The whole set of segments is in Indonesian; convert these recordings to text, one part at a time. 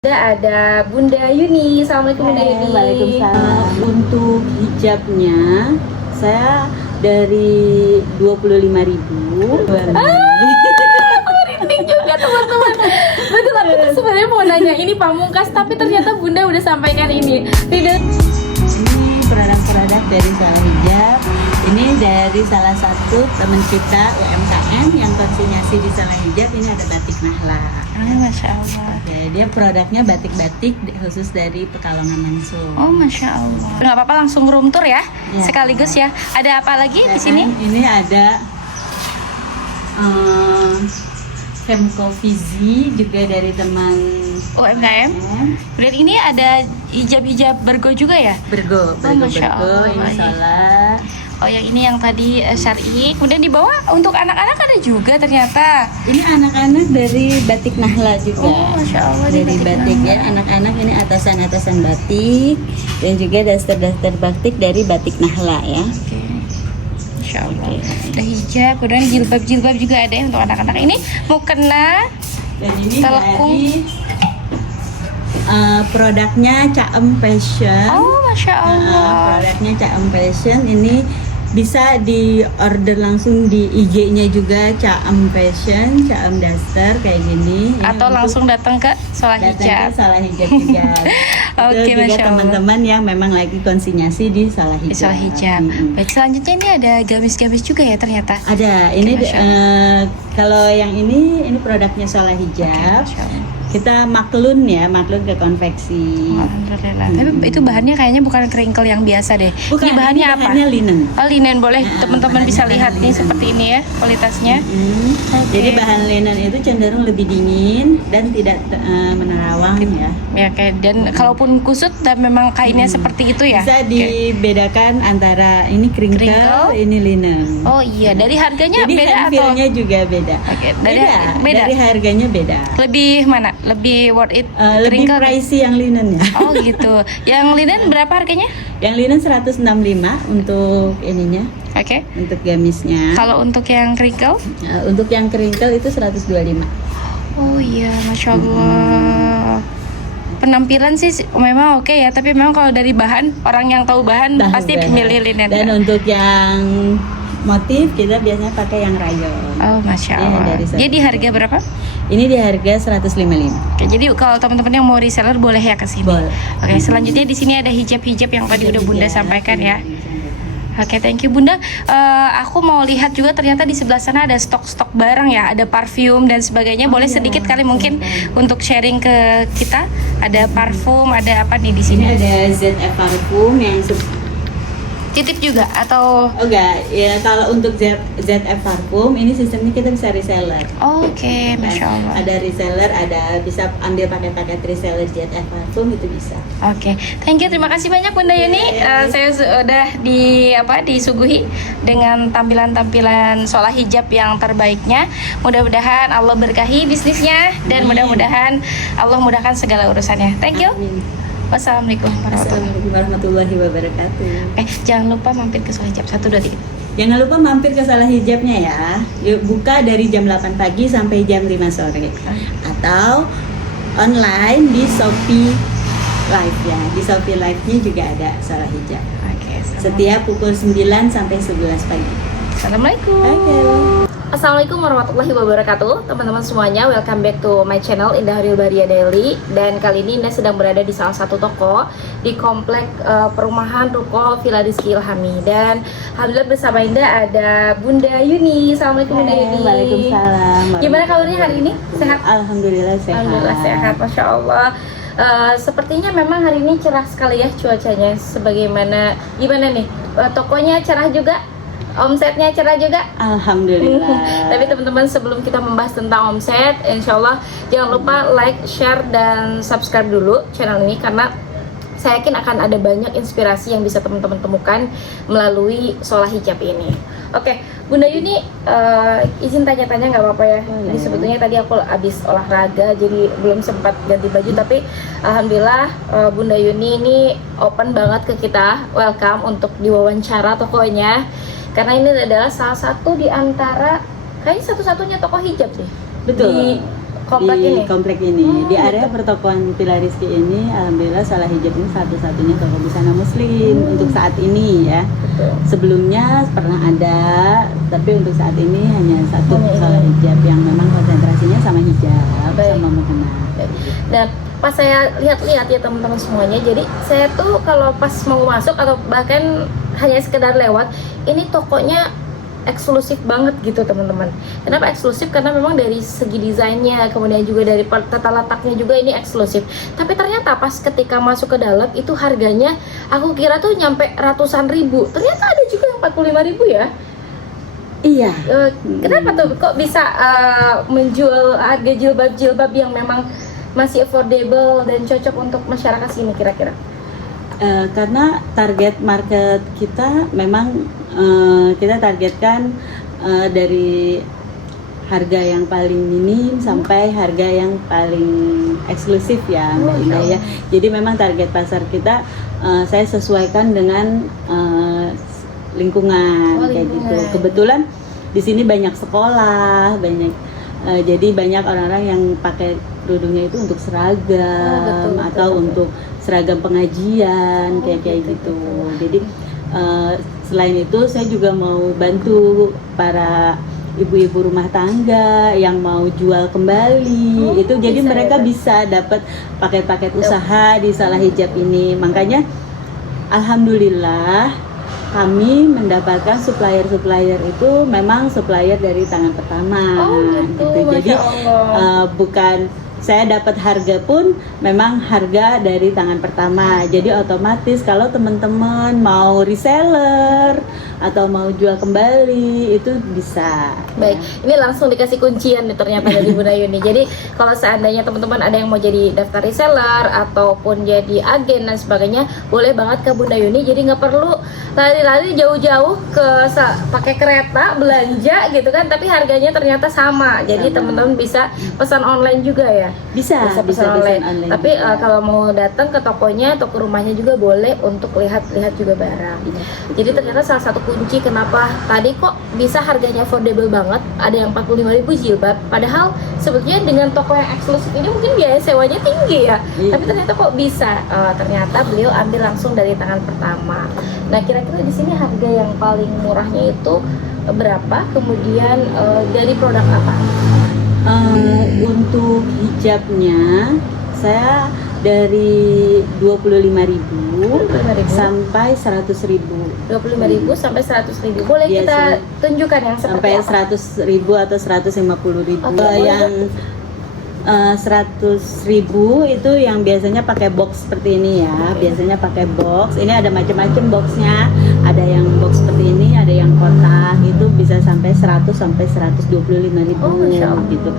Ada Bunda Yuni. Assalamualaikum Bunda Yuni. Waalaikumsalam. Untuk hijabnya saya dari 25.000. Merinding juga teman-teman. Betul, aku tuh sebenarnya mau nanya ini pamungkas, tapi ternyata Bunda udah sampaikan ini. Tidak. Ini produk-produk dari Salah Hijab. Ini dari salah satu teman kita UMKM yang konsinyasi di Salah Hijab. Ini ada batik Nahla. Masya Allah. Ya, dia produknya batik-batik khusus dari Pekalongan langsung. Oh, Masya Allah. Nggak apa-apa, langsung room tour ya, Ya. sekaligus ya. Ada apa lagi di sini? Ini ada Femcovizi juga dari teman UMKM. Dan ini ada hijab-hijab bergo juga ya? Bergo, Masya Allah. ini salah. Oh, yang ini yang tadi syar'i. Kemudian di bawah untuk anak-anak ada juga ternyata. Ini anak-anak dari batik Nahla juga. Oh, Masya Allah. Dari batik ya, anak-anak ini atasan-atasan batik dan juga daster-daster batik dari batik Nahla ya. Oke. Masya Allah. Ada hijab, kemudian jilbab-jilbab juga ada ya untuk anak-anak. Ini mau kena Dan ini telekung. dari produknya Caem Fashion. Oh, Masya Allah. Produknya Caem Fashion ini bisa di order langsung di IG-nya juga Caem Fashion, Caem Daster kayak gini. Ini Atau untuk langsung datang ke Salah datang Hijab. ke Salah Hijab juga. Oke, Itu juga Masya Allah. teman-teman yang memang lagi konsinyasi di Salah Di Hijab. Salah Hijab. Baik, selanjutnya ini ada gamis-gamis juga ya ternyata. Ada, ini Masya kalau yang ini produknya Salah Hijab. Masya Allah. Kita maklun ya, maklun ke konveksi. Alhamdulillah. Tapi itu bahannya kayaknya bukan crinkle yang biasa deh. Ini bahannya apa? Bahannya linen. Oh, linen. Boleh teman-teman bahannya bisa lihat nih linen. seperti ini ya kualitasnya. Oke. Jadi bahan linen itu cenderung lebih dingin dan tidak menerawang ya. Ya kayak, dan kalaupun kusut dan memang kainnya seperti itu ya. Bisa Oke. dibedakan antara ini crinkle, Crinkle. ini linen. Oh iya, dari harganya Jadi beda atau handfeel-nya juga beda. Oke, beda. beda. Dari harganya beda. Lebih mana? Lebih worth it Lebih crinkle? pricey yang linen ya. Oh gitu. Yang linen berapa harganya? Yang linen 165 untuk ininya, Oke. untuk gamisnya. Kalau untuk yang crinkle? Untuk yang crinkle itu 125. Oh iya, Masya Allah. Penampilan sih memang oke ya, tapi memang kalau dari bahan, orang yang tahu bahan pasti milih linen. Dan untuk yang motif kita biasanya pakai yang rayon. Oh, Masya Ini Allah. dari Jadi harga berapa? Ini di harga 155. Oke, jadi kalau teman-teman yang mau reseller boleh ya ke sini. Boleh. Oke, selanjutnya di sini ada hijab-hijab yang tadi udah Bunda Hijab. sampaikan ya. Oke, thank you Bunda. Aku mau lihat juga ternyata di sebelah sana ada stok-stok barang ya, ada parfum dan sebagainya. Boleh sedikit kali mungkin untuk sharing ke kita. Ada parfum, ada apa nih di Ini sini? ada ZF parfum yang Titip juga atau? oh enggak ya, kalau untuk ZF parfum ini sistemnya kita bisa reseller. Oke, Masya Allah. Ada reseller, ada bisa ambil paket-paket reseller ZF parfum itu bisa. Oke, thank you, terima kasih banyak Bunda Yuni. Saya sudah disuguhi dengan tampilan-tampilan Salah Hijab yang terbaiknya. Mudah-mudahan Allah berkahi bisnisnya dan Amin. mudah-mudahan Allah mudahkan segala urusannya. Thank you. Amin. Wassalamualaikum warahmatullahi Assalamualaikum warahmatullahi wabarakatuh. Jangan lupa mampir ke Salah Hijab 1, 2, 3. Jangan lupa mampir ke Salah Hijabnya ya. Yuk, buka dari jam 8 pagi sampai jam 5 sore. Atau online di Shopee Live ya. Di Shopee Live-nya juga ada Salah Hijab. Oke, Setiap pukul 9 sampai 11 pagi. Assalamualaikum. Oke. Assalamualaikum warahmatullahi wabarakatuh. Teman-teman semuanya, welcome back to my channel Indah Rilbaria Daily. Dan kali ini Indah sedang berada di salah satu toko di komplek perumahan Ruko Villa Rizky Ilhami. Dan alhamdulillah bersama Indah ada Bunda Yuni. Assalamualaikum Bunda Yuni. Waalaikumsalam. Gimana kabarnya hari ini? Sehat? Alhamdulillah sehat. Alhamdulillah sehat, Masya Allah. Sepertinya memang hari ini cerah sekali ya cuacanya. Sebagaimana, gimana nih? Tokonya cerah juga? Omsetnya cerah juga? Alhamdulillah. Tapi teman-teman, sebelum kita membahas tentang omset, insya Allah jangan lupa like, share, dan subscribe dulu channel ini, karena saya yakin akan ada banyak inspirasi yang bisa teman-teman temukan melalui Salah Hijab ini. Oke, Bunda Yuni, izin tanya-tanya nggak apa-apa ya? Ini sebetulnya tadi aku habis olahraga, jadi belum sempat ganti baju, tapi alhamdulillah Bunda Yuni ini open banget ke kita, welcome untuk diwawancara tokonya. Karena ini adalah salah satu di antara, kayaknya satu-satunya toko hijab deh. Betul. Di komplek di ini. komplek ini. Di area Gitu. pertokoan Pilar Rizky ini, alhamdulillah Salah Hijab ini satu-satunya toko busana muslim untuk saat ini ya. Betul. Sebelumnya pernah ada, tapi untuk saat ini hanya satu Hanya ini. Salah Hijab yang memang konsentrasinya sama hijab, Baik. sama mukena. Dan pas saya lihat-lihat ya teman-teman semuanya, jadi saya tuh kalau pas mau masuk atau bahkan hanya sekedar lewat, ini tokonya eksklusif banget gitu teman-teman. Kenapa eksklusif? Karena memang dari segi desainnya, kemudian juga dari tata letaknya juga ini eksklusif. Tapi ternyata pas ketika masuk ke dalam itu harganya, aku kira tuh nyampe ratusan ribu. Ternyata ada juga yang 45.000 ya. Iya. Kenapa tuh kok bisa menjual harga jilbab-jilbab yang memang masih affordable dan cocok untuk masyarakat sini kira-kira? Karena target market kita memang kita targetkan dari harga yang paling minim sampai harga yang paling eksklusif ya Mbak Indah ya. Jadi memang target pasar kita saya sesuaikan dengan lingkungan kayak gitu. Kebetulan di sini banyak sekolah, banyak jadi banyak orang-orang yang pakai kerudungnya itu untuk seragam atau untuk seragam pengajian kayak gitu. Jadi selain itu saya juga mau bantu para ibu-ibu rumah tangga yang mau jual kembali itu jadi mereka bisa dapat paket-paket usaha di Salah Hijab ini. Makanya alhamdulillah kami mendapatkan supplier itu memang supplier dari tangan pertama gitu. Jadi bukan saya dapat harga pun memang harga dari tangan pertama. Jadi otomatis kalau teman-teman mau reseller atau mau jual kembali itu bisa. Baik, ini langsung dikasih kuncian nih ternyata dari Bunda Yuni. Jadi kalau seandainya teman-teman ada yang mau jadi daftar reseller ataupun jadi agen dan sebagainya, boleh banget ke Bunda Yuni. Jadi nggak perlu lari-lari jauh-jauh pakai kereta belanja gitu kan, tapi harganya ternyata sama. Jadi teman-teman bisa pesan online juga ya. Bisa pesan online. Tapi kalau mau datang ke tokonya, toko rumahnya juga boleh untuk lihat-lihat juga barang. Jadi ternyata salah satu kunci kenapa tadi kok bisa harganya affordable banget, ada yang 45.000 jilbab, padahal sebetulnya dengan toko yang eksklusif ini mungkin biaya sewanya tinggi ya. Tapi ternyata kok bisa, ternyata beliau ambil langsung dari tangan pertama. Nah kira-kira di sini harga yang paling murahnya itu berapa? Kemudian dari produk apa? Untuk hijabnya saya dari 25.000 sampai 100.000. 25.000 sampai 100.000. Boleh kita tunjukkan yang seperti sampai 100.000 atau 150.000. Yang 100.000 itu yang biasanya pakai box seperti ini ya. Biasanya pakai box. Ini ada macam-macam boxnya. Ada yang box seperti ini, ada yang kotak. Itu bisa sampai 100 sampai 125.000 gitu.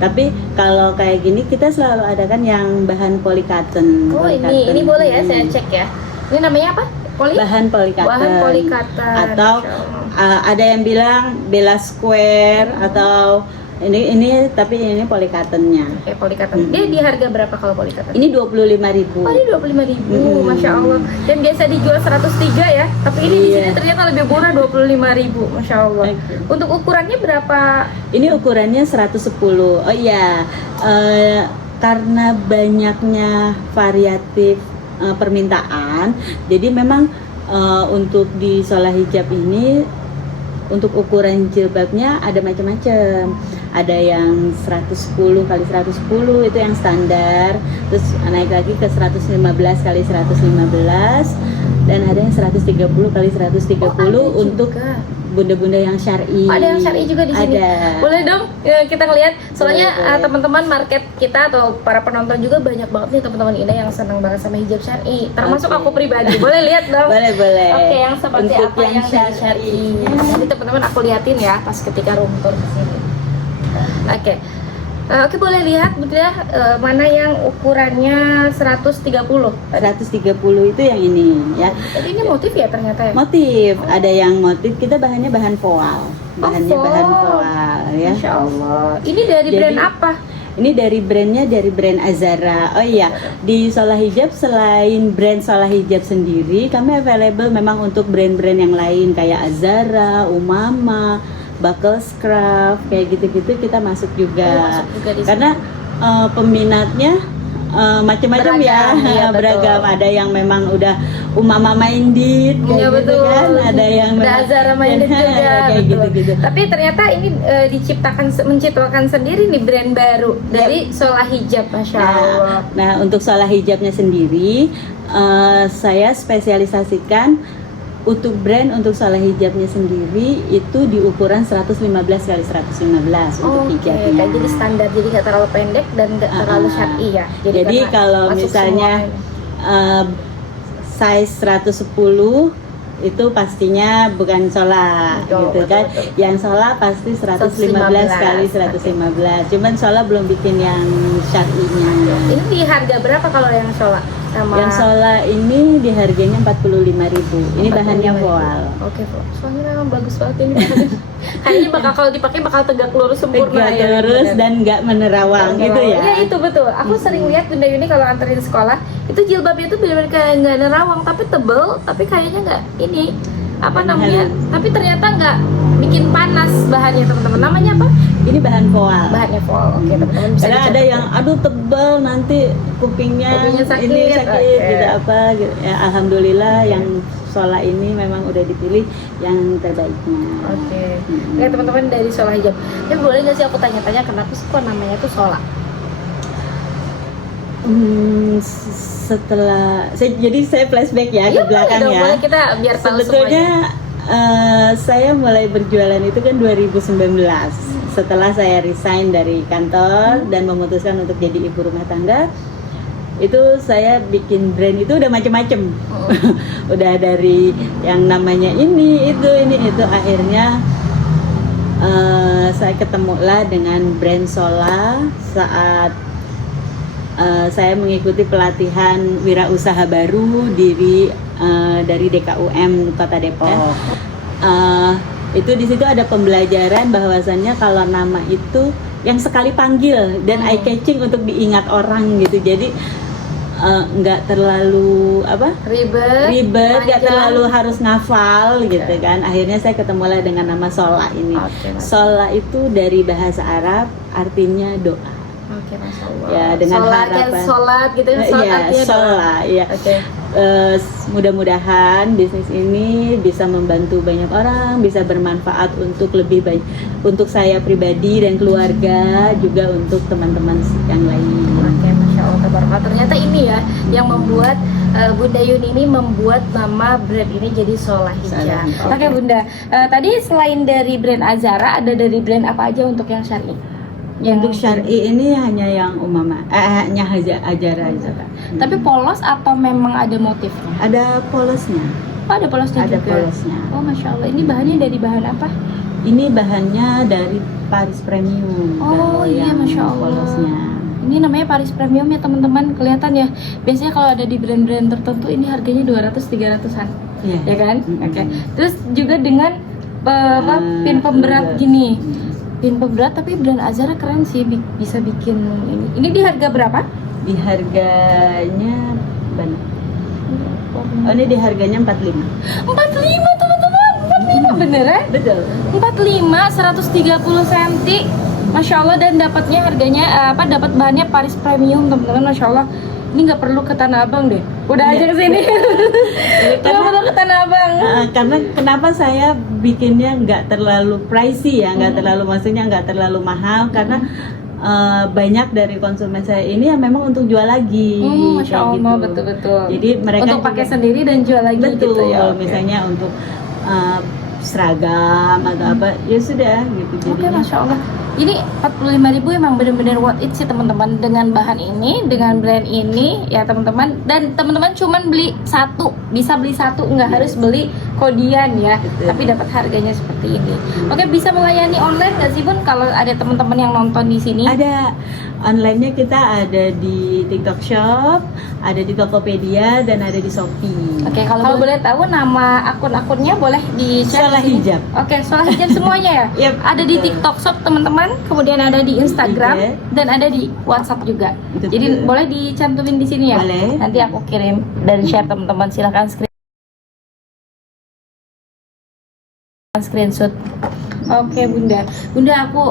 Tapi kalau kayak gini kita selalu ada kan yang bahan polycotton. Ini boleh ya saya cek ya. Ini namanya apa? Bahan polycotton. Bahan polycotton. Atau ada yang bilang Bella Square atau ini tapi ini polycottonnya. Oke, polycotton. Dia di harga berapa kalau polycotton? Ini 25.000. Oh, ini 25.000. Masya Allah. Dan biasa dijual 103 ya. Tapi ini di sini ternyata lebih murah 25.000. Masya Allah. Untuk ukurannya berapa? Ini ukurannya 110. Oh iya. Karena banyaknya variatif permintaan, jadi memang untuk di Salah Hijab ini untuk ukuran jilbabnya ada macam-macam. Ada yang 110 kali 110 itu yang standar, terus naik lagi ke 115 kali 115, dan ada yang 130 kali 130 untuk bunda-bunda yang syar'i. Ada yang syar'i juga di sini. Ada. Boleh dong kita ngelihat. Soalnya teman-teman market kita atau para penonton juga banyak banget nih teman-teman ini yang senang banget sama hijab syar'i. Termasuk aku pribadi. Boleh lihat dong. Boleh. Oke, yang seperti untuk apa yang dari syar'i. Jadi teman-teman aku liatin ya pas ketika room tour di sini. Oke, boleh lihat gitu ya, mana yang ukurannya 130. 130 itu yang ini ya. Jadi ini motif ya ternyata ya? Motif, ada yang motif, kita bahannya bahan voal. Bahannya bahan voal ya. Masya Allah. Ini dari brand apa? Ini dari brand Azara. Oh iya, di Salah Hijab selain brand Salah Hijab sendiri, kami available memang untuk brand-brand yang lain kayak Azara, Umama, Buckle Scrap, kayak gitu-gitu kita masuk juga. Di Karena peminatnya macam-macam ya, Beragam, iya, betul. beragam. Ada yang memang udah Umama minded kayak Iya, gitu betul. kan, ada yang Ada Azara minded juga, kayak betul. gitu-gitu. Tapi ternyata ini menciptakan sendiri nih brand baru dari Shola Hijab, masya Allah. Nah, untuk Shola Hijabnya sendiri, saya spesialisasikan untuk brand untuk Shola Hijabnya sendiri itu di ukuran 115 kali 115 untuk Oke, hijabnya. jadi standar, jadi nggak terlalu pendek dan nggak terlalu syar'i ya. Jadi karena kalau masuk misalnya size 110 itu pastinya bukan Shola Betul, gitu betul, kan. betul. Yang Shola pasti 115 kali 115. Cuman Shola belum bikin yang syar'inya. Ini di harga berapa kalau yang Shola? Sama Yang Shola ini di harganya 45.000. Ini bahannya 45.000. voal. Oke, soalnya memang bagus banget ini. Kayaknya bakal kalau dipakai bakal tegak lurus sempurna Tegak ya. lurus bener. dan nggak menerawang gitu ya. Iya itu betul. Aku sering lihat Bunda Yuni kalau anterin sekolah itu jilbabnya itu benar-benar kayak nggak nerawang tapi tebel, tapi kayaknya nggak ini apa namanya? Tapi ternyata nggak bikin panas bahannya teman-teman. Namanya apa? Ini bahan voal. Bahannya voal. Oke teman-teman bisa Karena ada dicatat. yang aduh tebel nanti kupingnya Sakit. ini sakit Oke. gitu apa gitu. Ya, alhamdulillah yang Shola ini memang udah dipilih yang terbaiknya. Oke. Ya teman-teman dari Shola Hijab. Ya boleh nggak sih aku tanya-tanya kenapa sih kok namanya tuh Shola? Jadi saya flashback ya Iya, ke belakang boleh dong, ya. boleh kita biar tahu Sebetulnya saya mulai berjualan itu kan 2019 setelah saya resign dari kantor dan memutuskan untuk jadi ibu rumah tangga. Itu saya bikin brand itu udah macem-macem. Udah dari yang namanya ini itu akhirnya saya ketemulah dengan brand Shola saat saya mengikuti pelatihan wirausaha baru dari DKUM Kota Depok. Itu di situ ada pembelajaran bahwasannya kalau nama itu yang sekali panggil dan eye catching untuk diingat orang gitu. Jadi nggak terlalu ribet, nggak terlalu harus ngafal gitu kan. Akhirnya saya ketemulah dengan nama Shola ini. Shola itu dari bahasa Arab artinya doa. Oke, masya Allah. Ya, dengan sholat, harapan. kayak sholat gitu ya, sholat Iya, artinya doa. Shola, iya. Oke. Mudah-mudahan bisnis ini bisa membantu banyak orang, bisa bermanfaat untuk lebih banyak, untuk saya pribadi dan keluarga, juga untuk teman-teman yang lain. Oke, masya Allah, tabarakallah. Ternyata ini ya yang membuat Bunda Yuni ini membuat nama brand ini jadi Shola Hijab. Oke Bunda, tadi selain dari brand Azara, ada dari brand apa aja untuk yang syar'i? Untuk syar'i ini hanya yang umama, hanya Azara aja. Tapi polos atau memang ada motifnya? Ada polosnya. Oh, ada polosnya Ada juga. polosnya. Oh, masya Allah. Ini bahannya dari bahan apa? Ini bahannya dari Paris Premium. Oh kalau iya, yang masya Allah. Polosnya. Ini namanya Paris Premium ya teman-teman, kelihatan ya. Biasanya kalau ada di brand-brand tertentu ini harganya 200-300an, Iya. ya kan? Mm-mm. Oke. Terus juga dengan pin pemberat gini. Pin pemberat, tapi brand Azara keren sih, bisa bikin ini. Ini di harga berapa? Di harganya banyak. Oh, ini di harganya 45. 45 teman-teman, 45 beneran? Betul. 45, 130 cm. Masya Allah, dan dapatnya harganya dapat bahannya Paris Premium teman-teman. Masya Allah, ini nggak perlu ke Tanah Abang deh, udah aja ke sini. Nggak perlu ke Tanah Abang. Karena kenapa saya bikinnya nggak terlalu pricey ya, nggak terlalu, maksudnya nggak terlalu mahal, karena banyak dari konsumen saya ini yang memang untuk jual lagi. Masya kayak Allah, gitu. betul-betul. Jadi mereka untuk pakai juga- sendiri dan jual lagi betul, gitu ya. Oke. misalnya untuk seragam atau apa, ya sudah gitu. Oke, Jadinya masya Allah. Ini 45.000 emang bener-bener worth it sih teman-teman, dengan bahan ini, dengan brand ini ya teman-teman. Dan teman-teman cuman beli satu, bisa beli satu, nggak harus beli kodian ya. Betul. Tapi dapat harganya seperti ini. Oke, bisa melayani online nggak sih Bun? Kalau ada teman-teman yang nonton di sini? ada online-nya, kita ada di TikTok Shop, ada di Tokopedia, dan ada di Shopee. Oke, kalau boleh tahu nama akun-akunnya boleh di-share Shola di sini? Hijab. Oke, Shola Hijab semuanya ya? Yep, Ada di TikTok Shop teman-teman, kemudian ada di Instagram, IG. dan ada di WhatsApp juga. Betul. Jadi boleh dicantumin di sini ya? Boleh. Nanti aku kirim dan share teman-teman, silahkan screenshot. Oke Bunda, aku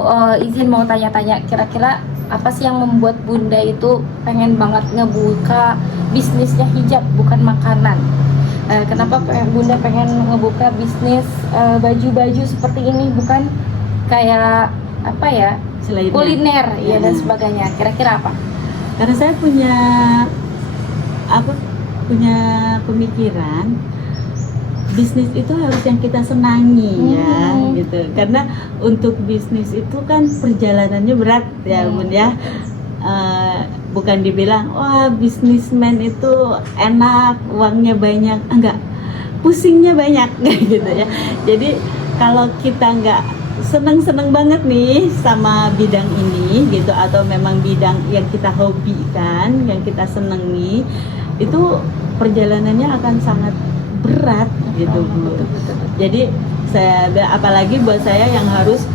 izin mau tanya-tanya, kira-kira apa sih yang membuat Bunda itu pengen banget ngebuka bisnisnya hijab, bukan makanan? Kenapa Bunda pengen ngebuka bisnis baju-baju seperti ini, bukan kayak apa ya, Selainnya. kuliner ya dan sebagainya? Kira-kira apa? Karena saya punya pemikiran bisnis itu harus yang kita senangi ya gitu. Karena untuk bisnis itu kan perjalanannya berat ya Bun ya. Bukan dibilang wah bisnismen itu enak, uangnya banyak, enggak, pusingnya banyak gitu ya. Jadi kalau kita enggak seneng banget nih sama bidang ini gitu, atau memang bidang yang kita hobikan, yang kita senengi, itu perjalanannya akan sangat berat gitu Bu. Jadi apalagi buat saya yang harus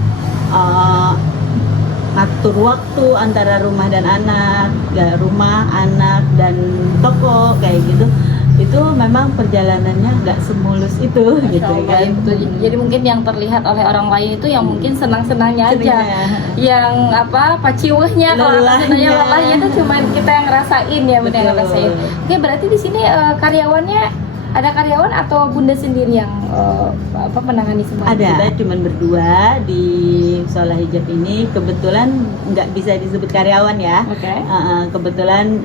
ngatur waktu antara rumah dan anak, rumah, anak, dan toko kayak gitu, itu memang perjalanannya nggak semulus itu gitu kan. Jadi mungkin yang terlihat oleh orang lain itu yang mungkin senang-senangnya aja, yang paciwehnya, kalau rasanya lelahnya itu cuma kita yang ngerasain ya, Bunda yang ngerasain. Oke, berarti di sini karyawannya ada karyawan atau Bunda sendiri yang menangani semua? Ada, kita cuma berdua di Shalah Hijab ini. Kebetulan nggak bisa disebut karyawan ya. Kebetulan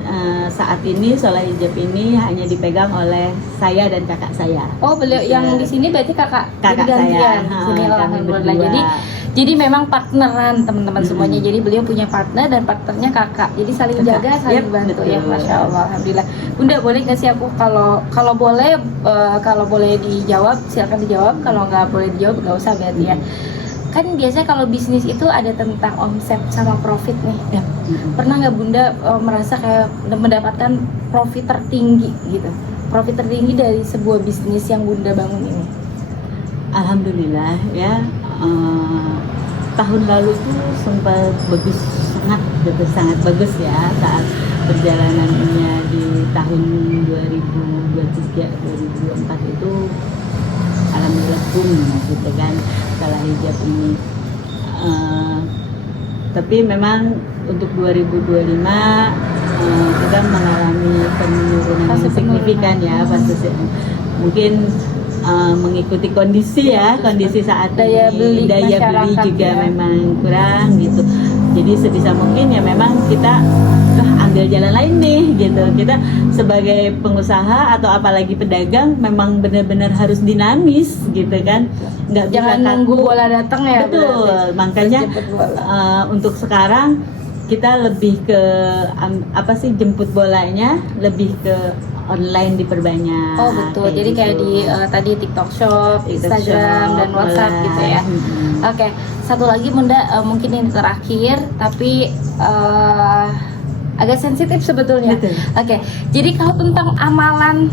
saat ini Shalah Hijab ini hanya dipegang oleh saya dan kakak saya. Oh, beliau yang di sini berarti kakak saya. Alhamdulillah. Jadi memang partneran teman-teman semuanya. Jadi beliau punya partner dan partnernya kakak. Jadi saling jaga, saling bantu ya. Masya Allah, alhamdulillah. Bunda, boleh nggak sih aku kalau boleh dijawab silakan dijawab. Kalau nggak boleh dijawab nggak usah berarti ya. Kan biasanya kalau bisnis itu ada tentang omset sama profit nih. Pernah nggak Bunda merasa kayak mendapatkan profit tertinggi gitu? Profit tertinggi dari sebuah bisnis yang Bunda bangun ini? Alhamdulillah ya. Tahun lalu tuh sempat bagus, sangat bagus ya, saat perjalanannya di tahun 2023-2024 itu alhamdulillah boom gitu kan Shalah Hijab ini. Tapi memang untuk 2025 kita mengalami penurunan yang signifikan ya, mungkin mengikuti kondisi saat daya ini, beli juga ya. Memang kurang gitu. Jadi sebisa mungkin ya memang kita ambil jalan lain nih gitu. Kita sebagai pengusaha atau apalagi pedagang memang benar-benar harus dinamis gitu kan. Jangan nunggu bola datang ya. Betul. Makanya untuk sekarang kita lebih ke jemput bolanya, lebih ke online diperbanyak. Oh betul. Jadi kayak di tadi TikTok Shop, Instagram dan WhatsApp gitu ya. Oke. Satu lagi Bunda, mungkin ini terakhir tapi agak sensitif sebetulnya. Oke. Jadi kalau tentang amalan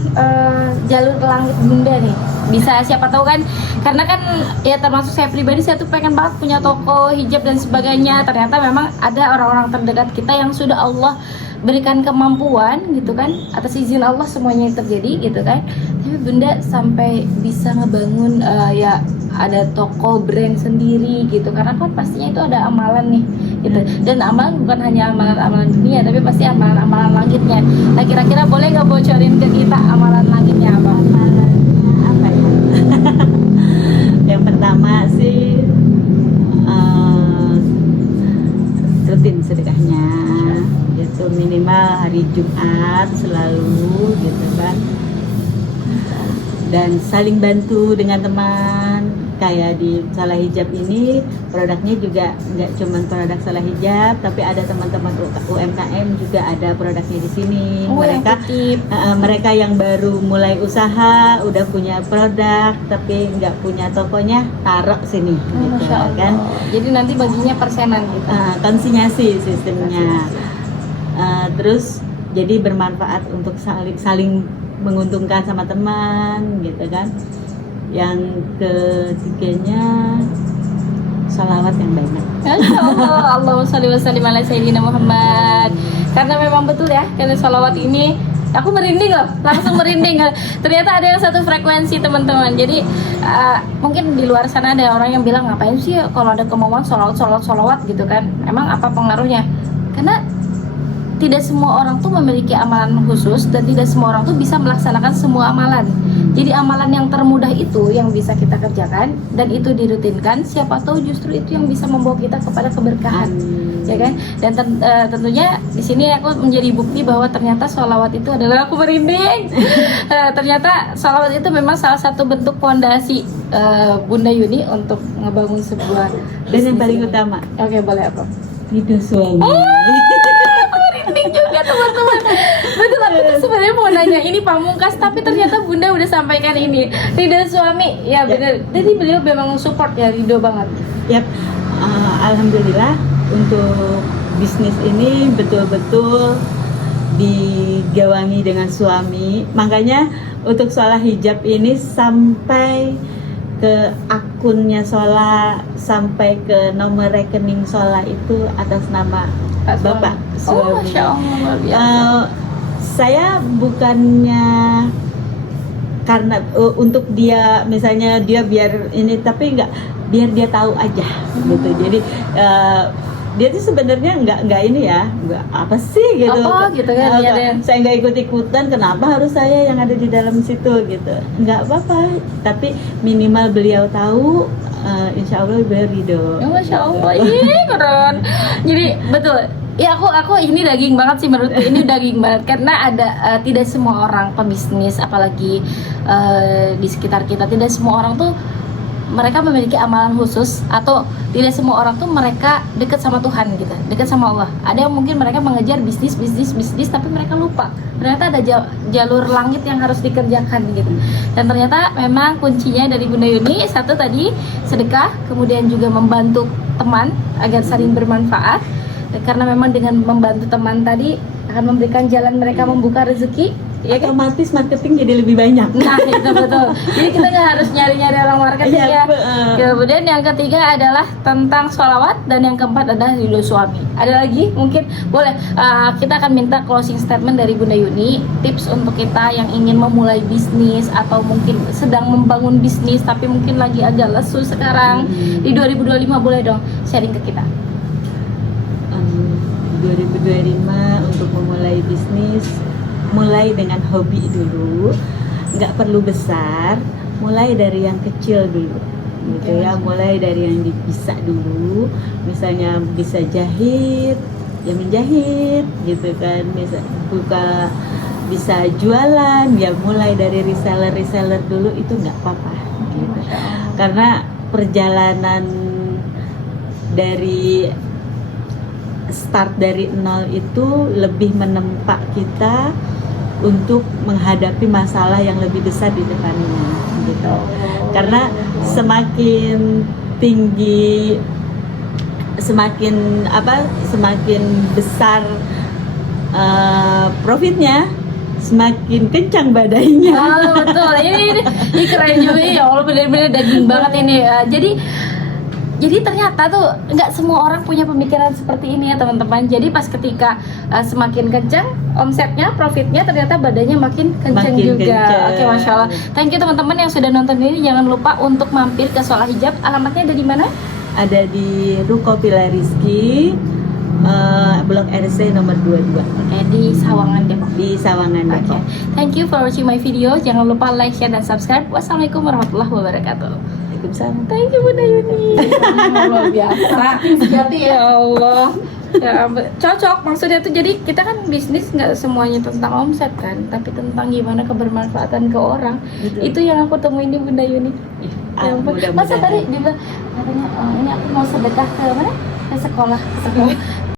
jalur langit Bunda nih, bisa siapa tahu kan, karena kan ya termasuk saya pribadi, saya tuh pengen banget punya toko hijab dan sebagainya. Ternyata memang ada orang-orang terdekat kita yang sudah Allah berikan kemampuan gitu kan, atas izin Allah semuanya terjadi gitu kan. Tapi Bunda sampai bisa ngebangun ya ada toko brand sendiri gitu, karena kan pastinya itu ada amalan nih gitu. Dan amalan bukan hanya amalan-amalan dunia, tapi pasti amalan-amalan langitnya. Nah kira-kira boleh nggak bocorin ke kita amalan langitnya apa? Apa ya? Yang pertama sih rutin sedekahnya. Itu minimal hari Jumat selalu gitu kan, dan saling bantu dengan teman. Kayak di Shalah Hijab ini produknya juga nggak cuma produk Shalah Hijab, tapi ada teman-teman UMKM juga ada produknya di sini. Mereka yang baru mulai usaha udah punya produk tapi nggak punya tokonya, taruh sini gitu kan. Jadi nanti baginya persenan gitu. Konsinyasi sistemnya. Terus jadi bermanfaat untuk saling menguntungkan sama teman gitu kan. Yang ketiganya sholawat yang banyak. Allahumma sholli wa sallim ala sayyidina Muhammad. Karena memang betul ya, karena sholawat ini aku merinding loh, langsung merinding. Ternyata ada yang satu frekuensi teman-teman. Jadi mungkin di luar sana ada orang yang bilang ngapain sih kalau ada kemauan sholawat gitu kan. Emang apa pengaruhnya? Karena tidak semua orang tuh memiliki amalan khusus dan tidak semua orang tuh bisa melaksanakan semua amalan. Jadi amalan yang termudah itu yang bisa kita kerjakan dan itu dirutinkan, siapa tahu justru itu yang bisa membawa kita kepada keberkahan, ya kan? Dan tentunya di sini aku menjadi bukti bahwa ternyata sholawat itu adalah, aku merinding. Ternyata sholawat itu memang salah satu bentuk pondasi Bunda Yuni untuk ngebangun sebuah Dan yang paling bisnis ini. utama, Oke, boleh apa? ridho suami. Merinding juga teman-teman. Betul, aku tuh sebenarnya mau nanya ini pamungkas, tapi ternyata Bunda udah sampaikan ini. Ridho suami, ya benar. Jadi beliau memang support ya, ridho banget. Yap, alhamdulillah untuk bisnis ini betul-betul digawangi dengan suami. Makanya untuk Shola Hijab ini sampai ke akunnya Shola, sampai ke nomor rekening Shola itu atas nama Pak suami. Bapak Oh, suami. Masya Allah, luar biasa. Saya bukannya karena untuk dia misalnya dia biar ini, tapi enggak, biar dia tahu aja gitu. Jadi dia tuh sebenarnya nggak ini ya, nggak apa sih gitu. Apa gitu kan, iya deh. Saya nggak ikut-ikutan, kenapa harus saya yang ada di dalam situ gitu. Nggak apa-apa, tapi minimal beliau tahu, insya Allah beliau ridho. Ya Masya Allah, ih keren. Jadi betul. Ya aku ini daging banget sih menurutku, ini daging banget karena ada tidak semua orang pebisnis, apalagi di sekitar kita, tidak semua orang tuh mereka memiliki amalan khusus, atau tidak semua orang tuh mereka dekat sama Tuhan gitu, dekat sama Allah. Ada yang mungkin mereka mengejar bisnis tapi mereka lupa ternyata ada jalur langit yang harus dikerjakan gitu. Dan ternyata memang kuncinya dari Bunda Yuni satu tadi sedekah, kemudian juga membantu teman agar saling bermanfaat. Karena memang dengan membantu teman tadi akan memberikan jalan mereka membuka rezeki, ya kan? Otomatis marketing jadi lebih banyak. Nah itu betul. Jadi kita nggak harus nyari-nyari orang marketing ya. Kemudian yang ketiga adalah tentang sholawat, dan yang keempat adalah ridho suami. Ada lagi mungkin boleh kita akan minta closing statement dari Bunda Yuni, tips untuk kita yang ingin memulai bisnis atau mungkin sedang membangun bisnis tapi mungkin lagi agak lesu sekarang di 2025, boleh dong sharing ke kita. 2025 untuk memulai bisnis, mulai dengan hobi dulu, nggak perlu besar, mulai dari yang kecil dulu gitu ya, mulai dari yang bisa dulu, misalnya bisa jahit ya menjahit gitu kan, bisa jualan ya, mulai dari reseller dulu, itu nggak apa-apa gitu. Karena perjalanan dari start dari nol itu lebih menempa kita untuk menghadapi masalah yang lebih besar di depannya gitu. Karena semakin tinggi, semakin besar profitnya, semakin kencang badainya. Oh betul, ini keren juga ya Allah, bener-bener daging banget ini. Jadi ternyata tuh nggak semua orang punya pemikiran seperti ini ya teman-teman. Jadi pas ketika semakin kencang omsetnya, profitnya, ternyata badannya makin kencang juga. Kencang. Oke, Masya Allah. Thank you teman-teman yang sudah nonton ini. Jangan lupa untuk mampir ke Shola Hijab. Alamatnya ada di mana? Ada di Ruko Pila Rizky, Blok RC nomor 22. Oke, di Sawangan Depok. Di Sawangan Oke, Depok. thank you for watching my video. Jangan lupa like, share, dan subscribe. Wassalamualaikum warahmatullahi wabarakatuh. Waalaikumsalam. Thank you Bunda Yuni. Luar biasa. Jadi ya Allah. Ya, cocok maksudnya tuh, jadi kita kan bisnis nggak semuanya tentang omset kan, tapi tentang gimana kebermanfaatan ke orang. Betul. Itu yang aku temuin di Bunda Yuni. Ya ampun. Mudah-mudahan. Masa tadi dia bilang katanya ini aku mau sedekah ke mana? Ke sekolah.